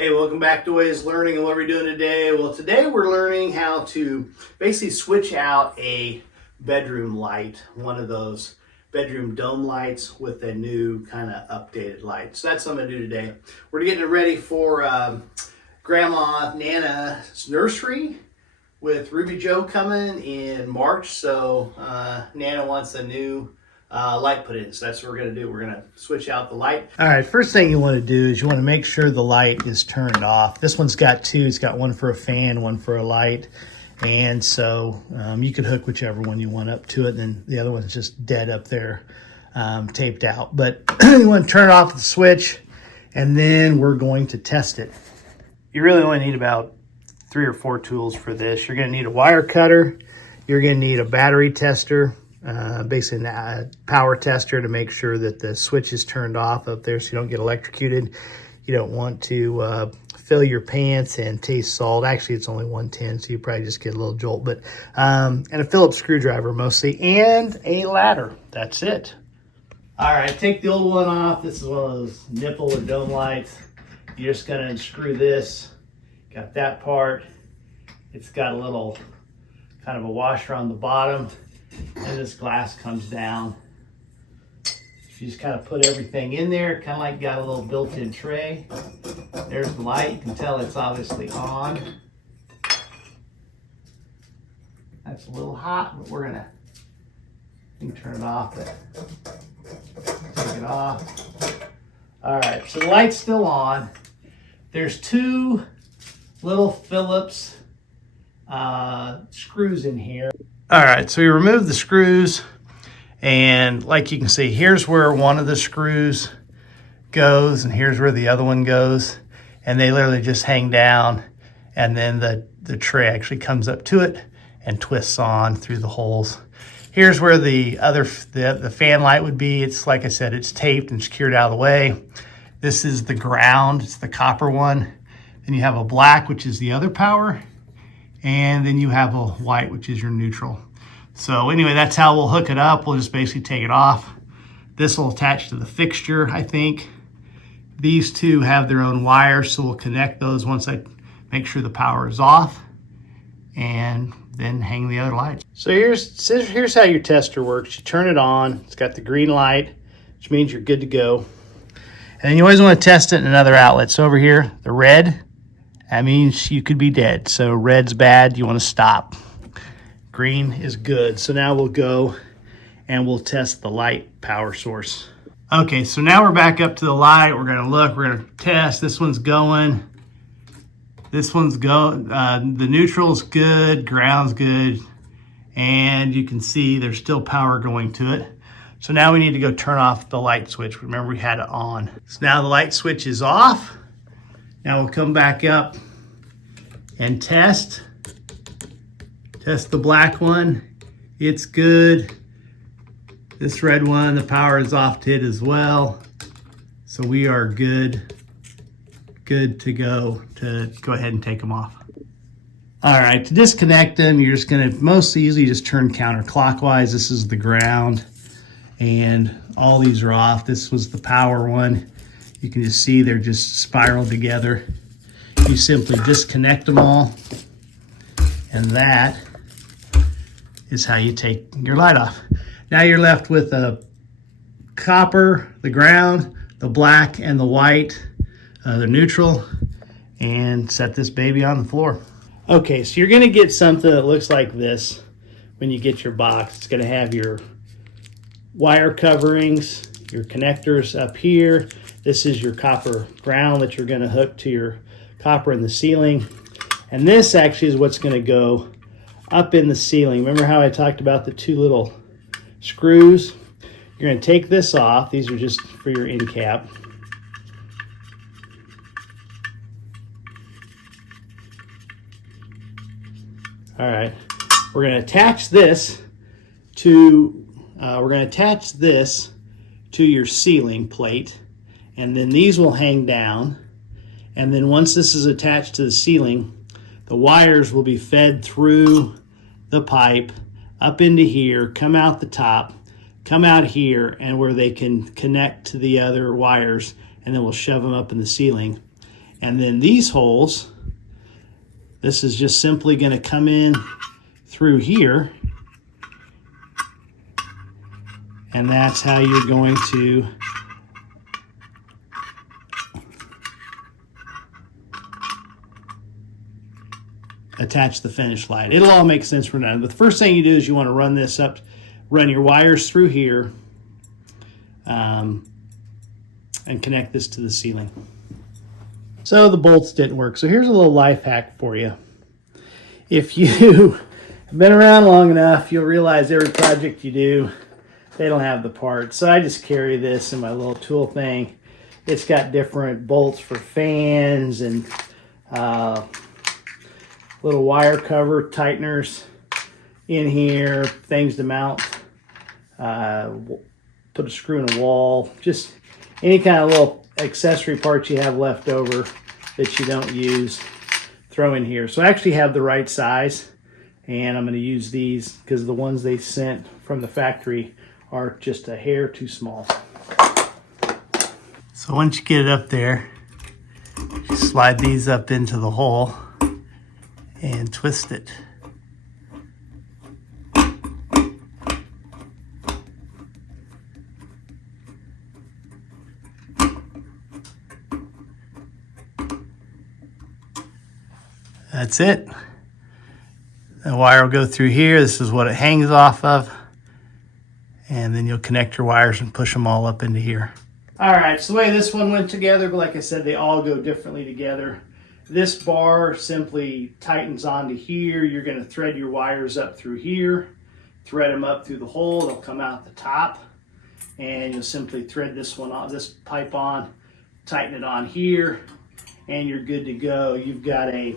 Hey, welcome back to Ways Learning. And what are we doing today? Well, today we're learning how to basically switch out a bedroom light, one of those bedroom dome lights with a new kind of updated light. So that's what I'm going to do today. We're getting it ready for Grandma Nana's nursery with Ruby Joe coming in March. So Nana wants a new light put in. So that's what we're going to do. We're going to switch out the light. All right, first thing you want to do is you want to make sure the light is turned off. This one's got two. It's got one for a fan, one for a light. And so you could hook whichever one you want up to it. And the other one's just dead up there, taped out. But you want to turn it off the switch, and then we're going to test it. You really only need about 3 or 4 tools for this. You're going to need a wire cutter. You're going to need a battery tester. Basically a power tester to make sure that the switch is turned off up there so you don't get electrocuted. You don't want to fill your pants and taste salt. Actually, it's only 110, so you probably just get a little jolt. But and a Phillips screwdriver mostly, and a ladder. That's it. All right, take the old one off. This is one of those nipple or dome lights. You're just gonna unscrew this. Got that part. It's got a little kind of a washer on the bottom. And this glass comes down. You just kind of put everything in there, kind of like you got a little built-in tray. There's the light. You can tell it's obviously on. That's a little hot, but we're gonna turn it off. Take it off. All right, so the light's still on. There's 2 little Phillips screws in here. All right, so we remove the screws, and like you can see, here's where one of the screws goes, and here's where the other one goes, and they literally just hang down, and then the tray actually comes up to it and twists on through the holes. Here's where the fan light would be. It's like I said, it's taped and secured out of the way. This is the ground, it's the copper one. Then you have a black, which is the other power. And then you have a white, which is your neutral. So anyway, that's how we'll hook it up. We'll just basically take it off. This will attach to the fixture, I think. These 2 have their own wires, so we'll connect those once I make sure the power is off, and then hang the other lights. So here's how your tester works. You turn it on. It's got the green light, which means you're good to go. And then you always want to test it in another outlet. So over here, the red, that means you could be dead. So red's bad, you want to stop. Green is good. So now we'll go and we'll test the light power source. Okay, so now we're back up to the light. We're gonna look, we're gonna test. This one's going. This one's going. The neutral's good, ground's good. And you can see there's still power going to it. So now we need to go turn off the light switch. Remember, we had it on. So now the light switch is off. Now we'll come back up and test the black one. It's good. This red one, the power is off to it as well. So we are good to go ahead and take them off. All right, to disconnect them, you're just gonna most easily just turn counterclockwise. This is the ground, and all these are off. This was the power one. You can just see they're just spiraled together. You simply disconnect them all, and that is how you take your light off. Now you're left with a copper, the ground, the black, and the white, the neutral, and set this baby on the floor. Okay, so you're gonna get something that looks like this when you get your box. It's gonna have your wire coverings, your connectors up here. This is your copper ground that you're gonna hook to your copper in the ceiling. And this actually is what's gonna go up in the ceiling. Remember how I talked about the 2 little screws? You're gonna take this off. These are just for your end cap. All right, we're gonna attach this to your ceiling plate, and then these will hang down. And then once this is attached to the ceiling, the wires will be fed through the pipe up into here, come out the top, come out here, and where they can connect to the other wires, and then we'll shove them up in the ceiling. And then these holes, this is just simply going to come in through here. And that's how you're going to attach the finish line. It'll all make sense for now. But the first thing you do is you want to run this up, run your wires through here, and connect this to the ceiling. So the bolts didn't work. So here's a little life hack for you. If you have been around long enough, you'll realize every project you do, they don't have the parts. So I just carry this in my little tool thing. It's got different bolts for fans and little wire cover tighteners in here, things to mount, put a screw in a wall, just any kind of little accessory parts you have left over that you don't use, throw in here. So I actually have the right size, and I'm going to use these because the ones they sent from the factory are just a hair too small. So once you get it up there, you slide these up into the hole and twist it. That's it. The wire will go through here. This is what it hangs off of. And then you'll connect your wires and push them all up into here. All right, so the way this one went together, but like I said, they all go differently together. This bar simply tightens onto here. You're gonna thread your wires up through here, thread them up through the hole. They'll come out the top, and you'll simply thread this one on, this pipe on, tighten it on here, and you're good to go. You've got a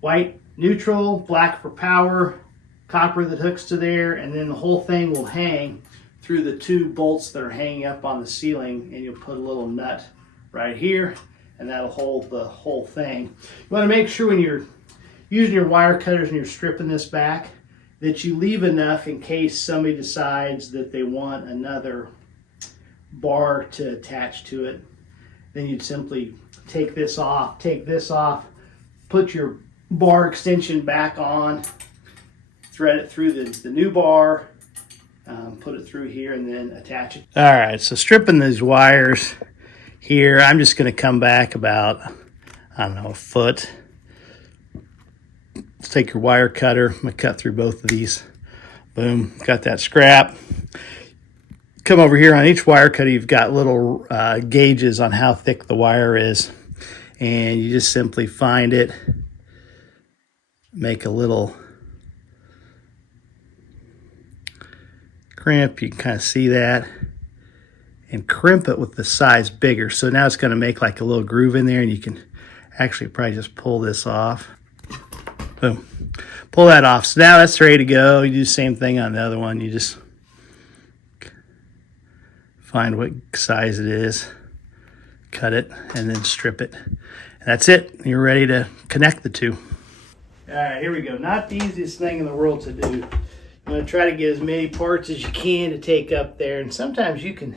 white neutral, black for power, copper that hooks to there, and then the whole thing will hang through the two bolts that are hanging up on the ceiling, and you'll put a little nut right here, and that'll hold the whole thing. You want to make sure when you're using your wire cutters and you're stripping this back that you leave enough in case somebody decides that they want another bar to attach to it. Then you'd simply take this off, put your bar extension back on, thread it through the new bar, put it through here, and then attach it. All right, so stripping these wires here, I'm just going to come back about, I don't know, a foot. Let's take your wire cutter. I'm going to cut through both of these. Boom, got that scrap. Come over here on each wire cutter, you've got little gauges on how thick the wire is. And you just simply find it, make a little crimp, you can kind of see that, and crimp it with the size bigger. So now it's going to make like a little groove in there, and you can actually probably just pull this off. Boom. Pull that off. So now that's ready to go. You do the same thing on the other one. You just find what size it is, cut it, and then strip it. And that's it. You're ready to connect the two. All right, here we go. Not the easiest thing in the world to do. I'm going to try to get as many parts as you can to take up there. And sometimes you can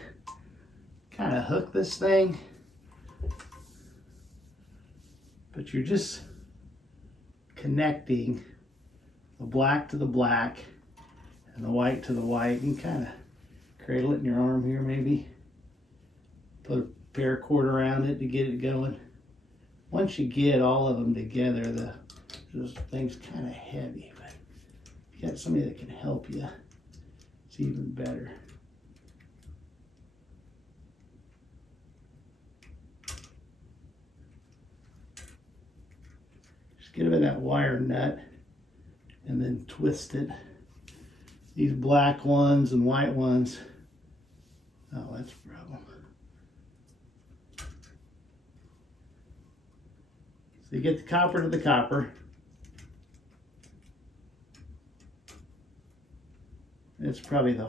kind of hook this thing, but you're just connecting the black to the black and the white to the white. You can kind of cradle it in your arm here maybe. Put a paracord around it to get it going. Once you get all of them together, this thing's kind of heavy. If you got somebody that can help you, it's even better. Just get it in that wire nut and then twist it. These black ones and white ones, oh, that's a problem. So you get the copper to the copper. It's probably the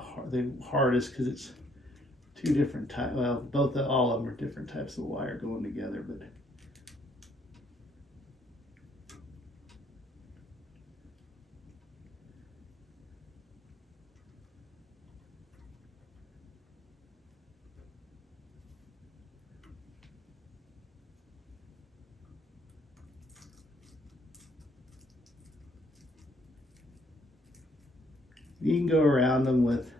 hardest because it's two different types. Well, all of them are different types of wire going together, but You can go around them with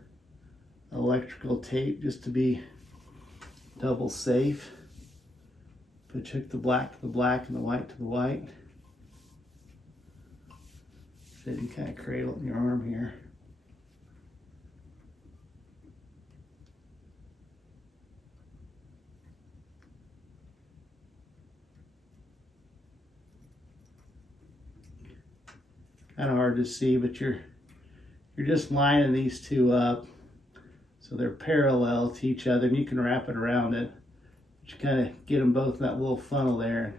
electrical tape just to be double safe. But hook the black to the black and the white to the white. So you can kind of cradle it in your arm here. Kind of hard to see, but you're just lining these two up so they're parallel to each other, and you can wrap it around it. But you kind of get them both in that little funnel there.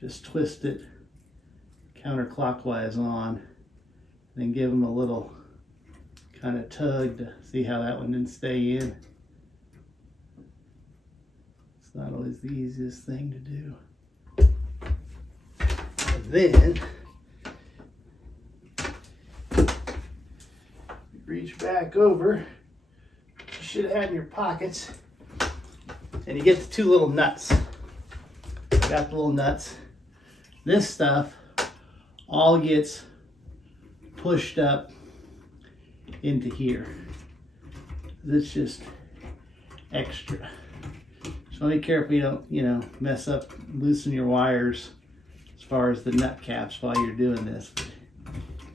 Just twist it counterclockwise on, and then give them a little kind of tug to see how that one didn't stay in. It's not always the easiest thing to do. And then reach back over, you should have had in your pockets, and you get the two little nuts. Got the little nuts. This stuff all gets pushed up into here. This just extra. So be careful you don't, mess up, loosen your wires as far as the nut caps while you're doing this.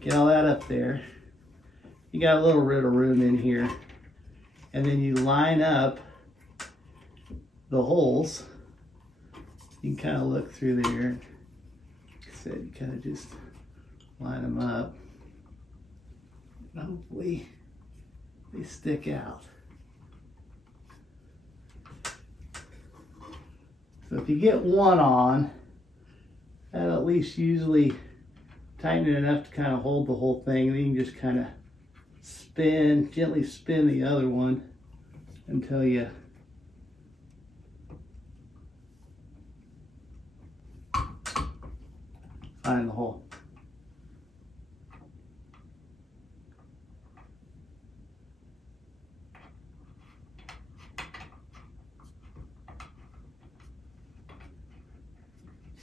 Get all that up there. You got a little bit of room in here, and then you line up the holes. You can kind of look through there. Like I said, you kind of just line them up. And hopefully they stick out. So if you get one on, that'll at least usually tighten it enough to kind of hold the whole thing, and then you can just kind of gently spin the other one until you find the hole.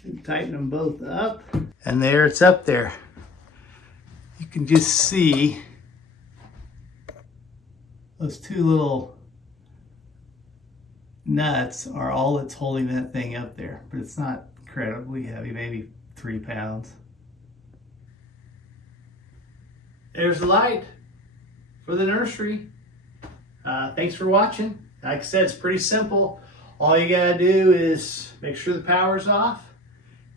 And tighten them both up. And there it's up there. You can just see those two little nuts are all that's holding that thing up there, but it's not incredibly heavy, maybe 3 pounds. There's the light for the nursery. Thanks for watching. Like I said, it's pretty simple. All you gotta do is make sure the power's off,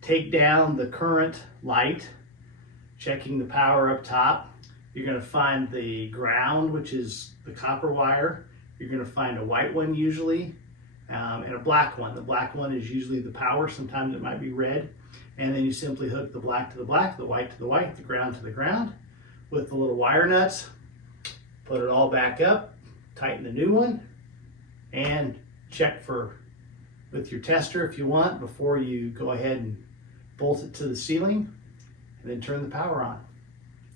take down the current light, checking the power up top. You're going to find the ground, which is the copper wire. You're going to find a white one usually, and a black one. The black one is usually the power. Sometimes it might be red. And then you simply hook the black to the black, the white to the white, the ground to the ground with the little wire nuts. Put it all back up, tighten the new one, and check with your tester if you want before you go ahead and bolt it to the ceiling, and then turn the power on.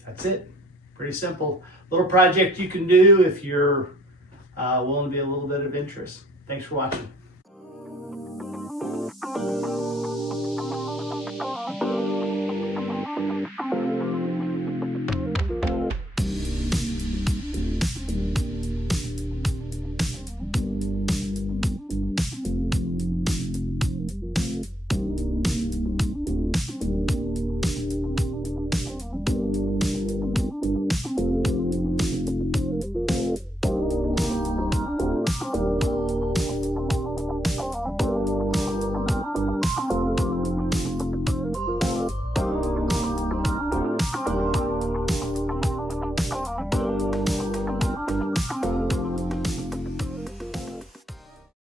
That's it. Pretty simple. Little project you can do if you're willing to be a little bit of interest. Thanks for watching.